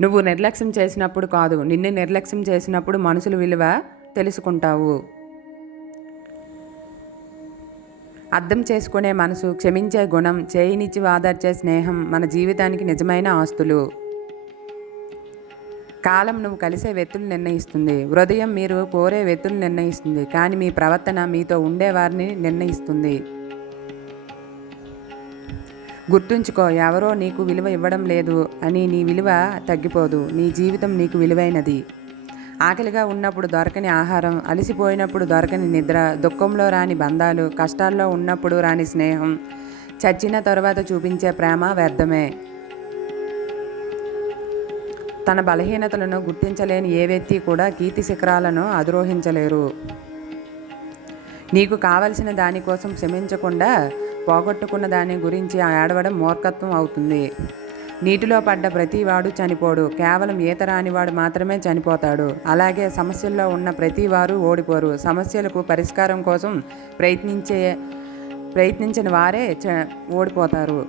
నువ్వు నిర్లక్ష్యం చేసినప్పుడు కాదు నిన్ను నిర్లక్ష్యం చేసినప్పుడు మనుషుల విలువ తెలుసుకుంటావు. అర్థం చేసుకునే మనసు క్షమించే గుణం చేయినిచ్చి వాదార్చే స్నేహం మన జీవితానికి నిజమైన ఆస్తులు. కాలం నువ్వు కలిసే వ్యక్తులు నిర్ణయిస్తుంది. హృదయం మీరు కోరే వ్యక్తులు నిర్ణయిస్తుంది. కానీ మీ ప్రవర్తన మీతో ఉండేవారిని నిర్ణయిస్తుంది. గుర్తుంచుకో ఎవరో నీకు విలువ ఇవ్వడం లేదు అని నీ విలువ తగ్గిపోదు నీ జీవితం నీకు విలువైనది. ఆకలిగా ఉన్నప్పుడు దొరకని ఆహారం అలసిపోయినప్పుడు దొరకని నిద్ర దుఃఖంలో రాని బంధాలు కష్టాల్లో ఉన్నప్పుడు రాని స్నేహం చచ్చిన తరువాత చూపించే ప్రేమ వ్యర్థమే. తన బలహీనతలను గుర్తించలేని ఏ వ్యక్తి కూడా కీర్తి శిఖరాలను అధిరోహించలేరు. నీకు కావలసిన దానికోసం క్షమించకుండా పోగొట్టుకున్న దాని గురించి ఏడవడం మూర్ఖత్వం అవుతుంది. నీటిలో పడ్డ ప్రతివాడు చనిపోడు. కేవలం ఈత రానివాడు మాత్రమే చనిపోతాడు. అలాగే సమస్యల్లో ఉన్న ప్రతివారు ఓడిపోరు. సమస్యలకు పరిష్కారం కోసం ప్రయత్నించే ప్రయత్నించిన వారే చ ఓడిపోతారు.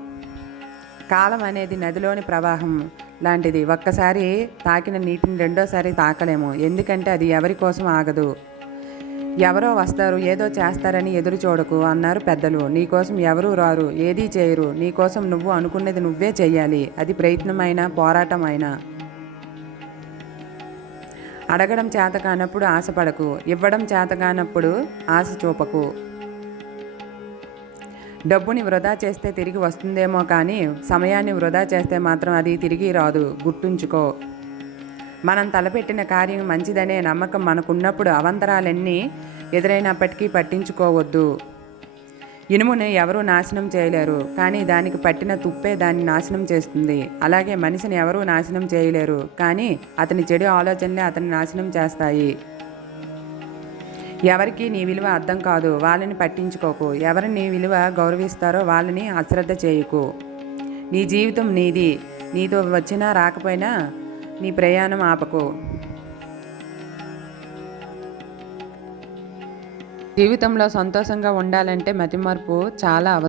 కాలం అనేది నదిలోని ప్రవాహం లాంటిది. ఒక్కసారి తాకిన నీటిని రెండోసారి తాకలేము. ఎందుకంటే అది ఎవరి కోసం ఆగదు. ఎవరో వస్తారు ఏదో చేస్తారని ఎదురు చూడకు అన్నారు పెద్దలు. నీకోసం ఎవరూ రారు ఏదీ చేయరు. నీకోసం నువ్వు అనుకున్నది నువ్వే చెయ్యాలి. అది ప్రయత్నమైనా పోరాటమైనా. అడగడం చేత కానప్పుడు ఆశపడకు. ఇవ్వడం చేత కానప్పుడు ఆశ చూపకు. డబ్బుని వృధా చేస్తే తిరిగి వస్తుందేమో కానీ సమయాన్ని వృధా చేస్తే మాత్రం అది తిరిగి రాదు. గుర్తుంచుకో. మనం తలపెట్టిన కార్యం మంచిదనే నమ్మకం మనకున్నప్పుడు అవంతరాలన్నీ ఎదురైనప్పటికీ పట్టించుకోవద్దు. ఇనుముని ఎవరూ నాశనం చేయలేరు కానీ దానికి పట్టిన తుప్పే దాన్ని నాశనం చేస్తుంది. అలాగే మనిషిని ఎవరూ నాశనం చేయలేరు కానీ అతని చెడు ఆలోచనలే అతని నాశనం చేస్తాయి. ఎవరికి నీ విలువ అర్థం కాదు వాళ్ళని పట్టించుకోకు. ఎవరు నీ విలువ గౌరవిస్తారో వాళ్ళని అశ్రద్ధ చేయకు. నీ జీవితం నీది. నీతో వచ్చినా రాకపోయినా నీ ప్రయాణం ఆపకు. జీవితంలో సంతోషంగా ఉండాలంటే మతిమరుపు చాలా అవసరం